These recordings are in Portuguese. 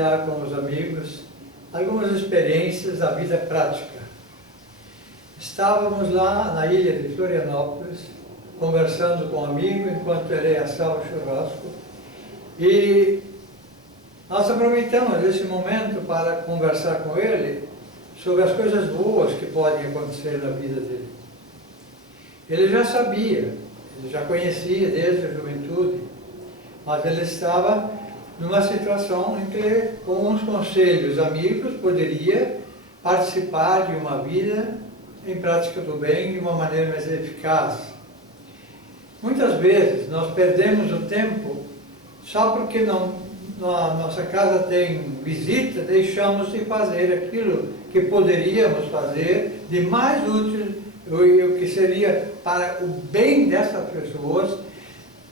compartilhar com os amigos algumas experiências da vida prática. Estávamos lá na ilha de Florianópolis, conversando com um amigo enquanto ele assava o churrasco, e nós aproveitamos esse momento para conversar com ele sobre as coisas boas que podem acontecer na vida dele. Ele já sabia, ele já conhecia desde a juventude, mas ele estava numa situação em que, com uns conselhos amigos, poderia participar de uma vida em prática do bem de uma maneira mais eficaz. Muitas vezes nós perdemos o tempo só porque na nossa casa tem visita, deixamos de fazer aquilo que poderíamos fazer de mais útil e o que seria para o bem dessas pessoas,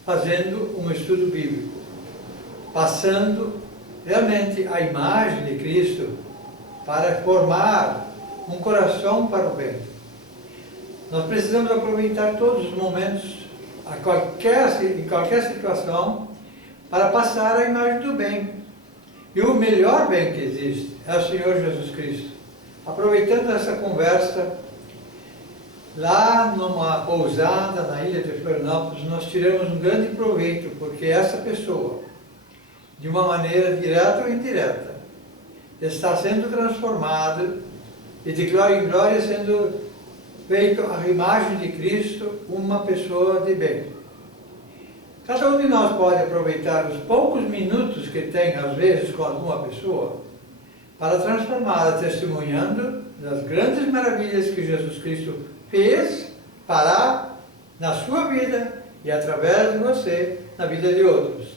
fazendo um estudo bíblico, passando realmente a imagem de Cristo para formar um coração para o bem. Nós precisamos aproveitar todos os momentos, em qualquer situação, para passar a imagem do bem. E o melhor bem que existe é o Senhor Jesus Cristo. Aproveitando essa conversa, lá numa pousada na ilha de Florianópolis, nós tiramos um grande proveito, porque essa pessoa, de uma maneira direta ou indireta, está sendo transformada e de glória em glória sendo feito a imagem de Cristo, uma pessoa de bem. Cada um de nós pode aproveitar os poucos minutos que tem, às vezes, com alguma pessoa, para transformá-la testemunhando das grandes maravilhas que Jesus Cristo fez na sua vida e através de você, na vida de outros.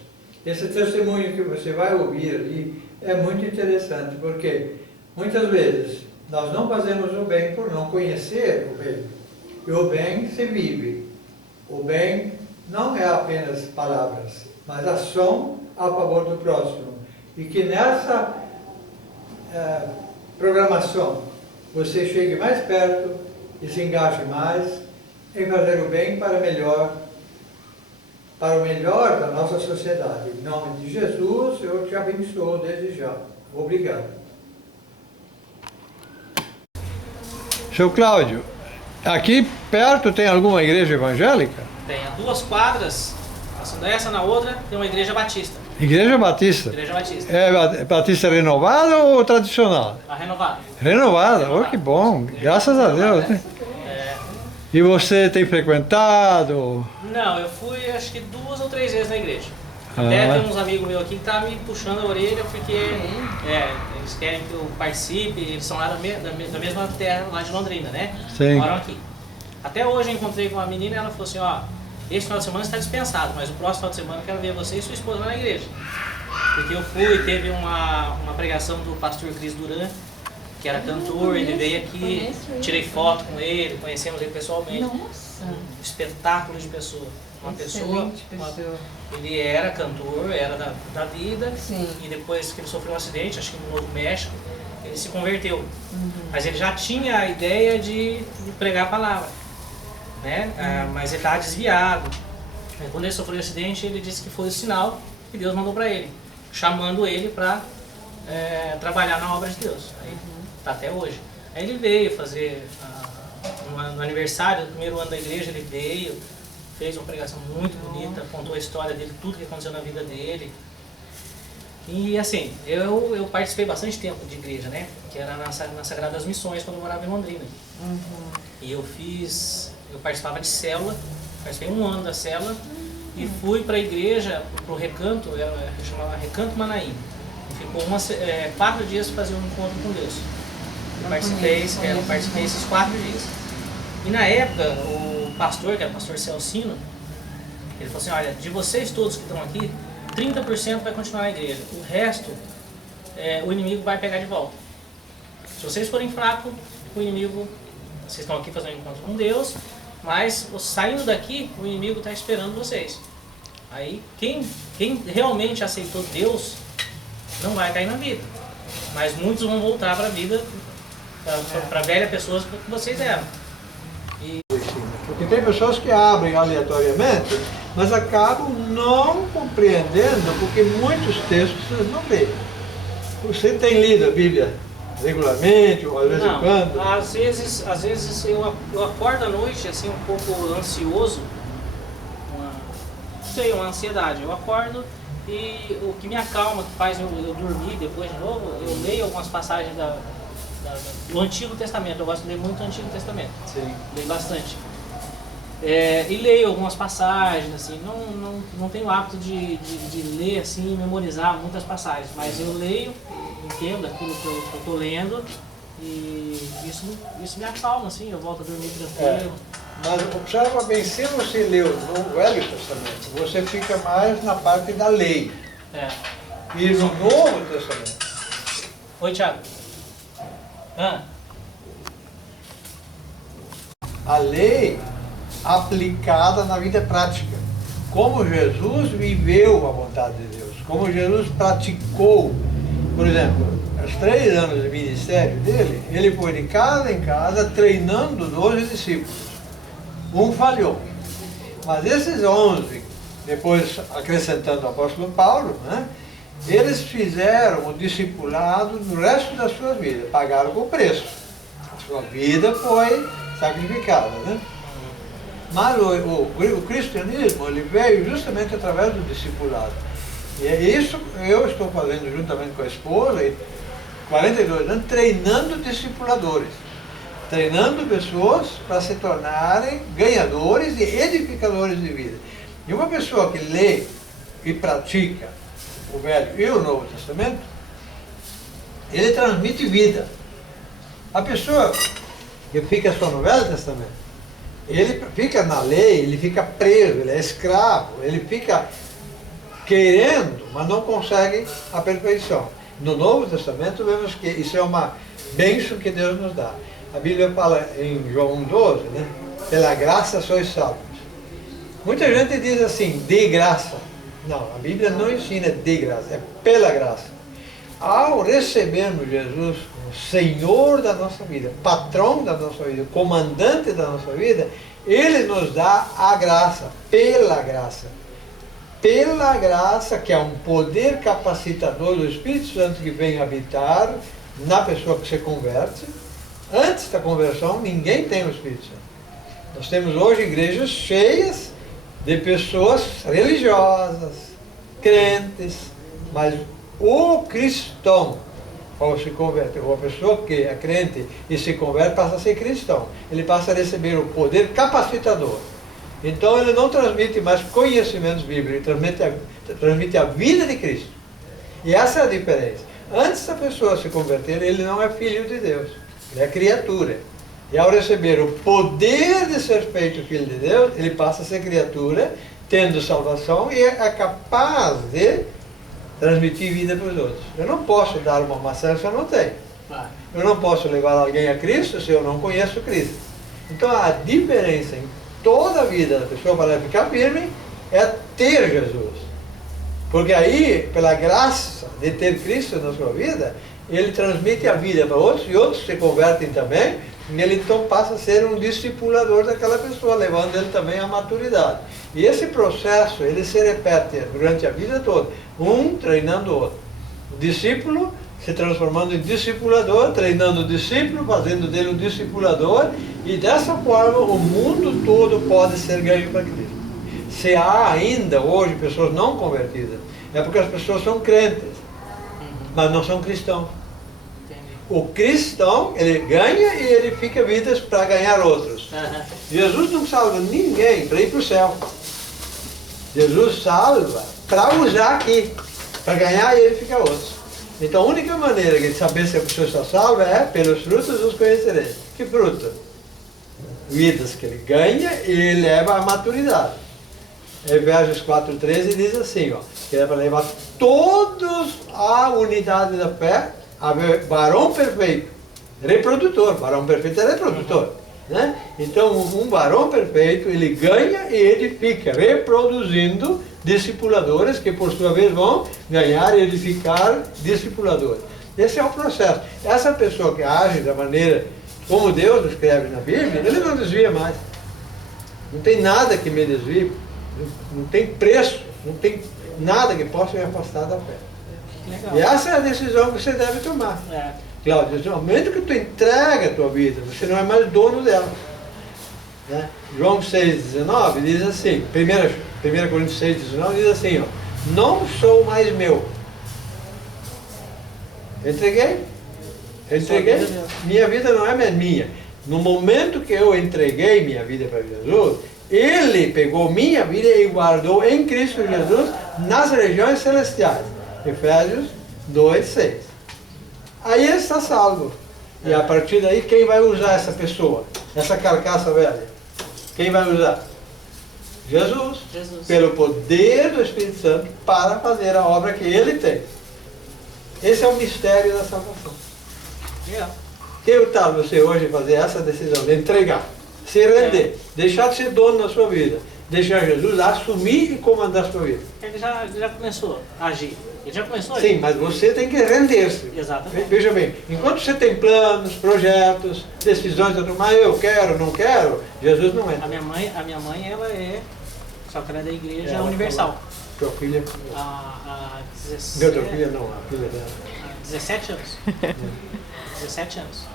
Esse testemunho que você vai ouvir ali é muito interessante, porque muitas vezes nós não fazemos o bem por não conhecer o bem. E o bem se vive. O bem não é apenas palavras, mas ação a favor do próximo. E que nessa programação você chegue mais perto e se engaje mais em fazer o bem para o melhor da nossa sociedade. Em nome de Jesus, eu te abençoo desde já. Obrigado. Seu Cláudio, aqui perto tem alguma igreja evangélica? Tem, a 2 quadras, passando essa na outra, tem uma igreja batista. Igreja Batista? Igreja Batista. É Batista renovada ou tradicional? A renovada. Renovada? Oh, que bom, graças a Deus. Né? E você tem frequentado? Não, eu fui acho que 2 ou 3 vezes na igreja. Até tem uns amigos meus aqui que estão me puxando a orelha porque eles querem que eu participe, eles são lá da mesma terra, lá de Londrina, né? Sim. Moram aqui. Até hoje eu encontrei com uma menina e ela falou assim, ó, esse final de semana está dispensado, mas o próximo final de semana eu quero ver você e sua esposa lá na igreja. Porque eu fui, teve uma pregação do pastor Cris Duran, que era cantor, ele veio aqui, tirei foto com ele, conhecemos ele pessoalmente. Nossa. Um espetáculo de pessoa. Uma pessoa. Ele era cantor, era da vida. Sim. E depois que ele sofreu um acidente, acho que no Novo México, ele se converteu. Mas ele já tinha a ideia de pregar a palavra, né? Mas ele estava desviado. Aí, quando ele sofreu um acidente, ele disse que foi o sinal que Deus mandou para ele, chamando ele para trabalhar na obra de Deus. Aí, tá até hoje. Aí ele veio fazer, no aniversário do primeiro ano da igreja, ele veio, fez uma pregação muito bonita, contou a história dele, tudo que aconteceu na vida dele. E assim, eu participei bastante tempo de igreja, né? Que era na Sagradas Missões, quando eu morava em Londrina. E eu participava de célula, participei 1 ano da célula, e fui para a igreja, para o recanto, chamava Recanto Manaim. E ficou 4 dias para fazer um encontro com Deus. Eu participei esses 4 dias. E na época, o pastor, que era o pastor Celcino, ele falou assim, olha, de vocês todos que estão aqui, 30% vai continuar na igreja. O resto, o inimigo vai pegar de volta. Se vocês forem fracos, o inimigo, vocês estão aqui fazendo um encontro com Deus, mas saindo daqui, o inimigo está esperando vocês. Aí, quem realmente aceitou Deus, não vai cair na vida. Mas muitos vão voltar para a vida, para a velha pessoa que vocês eram. Porque tem pessoas que abrem aleatoriamente, mas acabam não compreendendo, porque muitos textos eles não leem. Você tem lido a Bíblia regularmente, ou às vezes em Não, quando? às vezes eu acordo à noite assim um pouco ansioso, não sei, uma ansiedade. Eu acordo e o que me acalma, que faz eu dormir depois de novo, eu leio algumas passagens do Antigo Testamento. Eu gosto de ler muito o Antigo Testamento. Sim. Leio bastante. E leio algumas passagens, assim, não tenho o hábito de ler assim, memorizar muitas passagens, mas eu leio, entendo aquilo que eu estou lendo e isso me acalma, assim, eu volto a dormir tranquilo. Mas observa bem, se você lê no Velho Testamento, você fica mais na parte da lei. E no Novo Testamento? Oi, Thiago. A lei aplicada na vida prática. Como Jesus viveu a vontade de Deus, como Jesus praticou. Por exemplo, os 3 anos de ministério dele, ele foi de casa em casa treinando 12 discípulos. Um falhou. Mas esses 11, depois acrescentando o apóstolo Paulo, né, eles fizeram o discipulado no resto da sua vida, pagaram o preço. A sua vida foi sacrificada, né? Mas o cristianismo ele veio justamente através do discipulado. E é isso que eu estou fazendo juntamente com a esposa, 42 anos, treinando discipuladores. Treinando pessoas para se tornarem ganhadores e edificadores de vida. E uma pessoa que lê e pratica o Velho e o Novo Testamento, ele transmite vida. A pessoa que fica só no Velho Testamento, ele fica na lei, ele fica preso, ele é escravo, ele fica querendo, mas não consegue a perfeição. No Novo Testamento vemos que isso é uma bênção que Deus nos dá. A Bíblia fala em João 1,12, né? Pela graça sois salvos. Muita gente diz assim, de graça. Não, a Bíblia não ensina de graça, é pela graça. Ao recebermos Jesus como Senhor da nossa vida, patrão da nossa vida, comandante da nossa vida, Ele nos dá a graça, pela graça. Pela graça, que é um poder capacitador do Espírito Santo que vem habitar na pessoa que se converte. Antes da conversão, ninguém tem o Espírito Santo. Nós temos hoje igrejas cheias de pessoas religiosas, crentes, mas o cristão, ao se converte, ou a pessoa que é crente e se converte, passa a ser cristão. Ele passa a receber o poder capacitador. Então ele não transmite mais conhecimentos bíblicos, ele transmite a vida de Cristo. E essa é a diferença. Antes da pessoa se converter, ele não é filho de Deus, ele é criatura. E ao receber o poder de ser feito filho de Deus, ele passa a ser criatura, tendo salvação e é capaz de transmitir vida para os outros. Eu não posso dar uma maçã se eu não tenho. Eu não posso levar alguém a Cristo se eu não conheço Cristo. Então a diferença em toda a vida da pessoa para ficar firme é ter Jesus. Porque aí, pela graça de ter Cristo na sua vida, ele transmite a vida para outros e outros se convertem também, e ele então passa a ser um discipulador daquela pessoa, levando ele também à maturidade. E esse processo, ele se repete durante a vida toda, um treinando o outro. O discípulo se transformando em discipulador, treinando o discípulo, fazendo dele um discipulador, e dessa forma o mundo todo pode ser ganho para Cristo. Se há ainda hoje pessoas não convertidas, é porque as pessoas são crentes, mas não são cristãos. O cristão, ele ganha e ele fica vidas para ganhar outros. Jesus não salva ninguém para ir para o céu. Jesus salva para usar aqui, para ganhar e ele fica outros. Então a única maneira de saber se a pessoa está salva é pelos frutos os conhecereis. Que fruto? Vidas que ele ganha e ele leva à maturidade. Efésios 4,13 diz assim, ó, que é para levar todos à unidade da fé, a varão perfeito, reprodutor, varão perfeito é reprodutor, né? Então um varão perfeito, ele ganha e edifica, reproduzindo discipuladores que por sua vez vão ganhar e edificar discipuladores. Esse é o processo. Essa pessoa que age da maneira como Deus escreve na Bíblia, ele não desvia mais. Não tem nada que me desvie, não tem preço, não tem nada que possa me afastar da fé. Legal. E essa é a decisão que você deve tomar. É. Cláudio, no momento que tu entrega a tua vida, você não é mais dono dela. Né? João 6,19 diz assim, 1 Coríntios 6,19 diz assim, ó, não sou mais meu. Entreguei. Minha vida não é mais minha. No momento que eu entreguei minha vida para Jesus, Ele pegou minha vida e guardou em Cristo Jesus nas regiões celestiais. Efésios 2,6. Aí ele está salvo. E a partir daí, quem vai usar essa pessoa? Essa carcaça velha? Quem vai usar? Jesus. Pelo poder do Espírito Santo para fazer a obra que Ele tem. Esse é o mistério da salvação. Que tal você hoje fazer essa decisão de entregar, se render, deixar de ser dono da sua vida, deixar Jesus assumir e comandar a sua vida? Ele já começou a agir. Ele já começou a agir. Sim, mas você tem que render-se. Exatamente. Veja bem, enquanto você tem planos, projetos, decisões a tomar, eu quero, não quero, Jesus não entra. A minha mãe, ela é, só que ela é da igreja Ela universal. Tua filha? Há Não, tua filha não, a filha dela. 17 anos. 17 anos.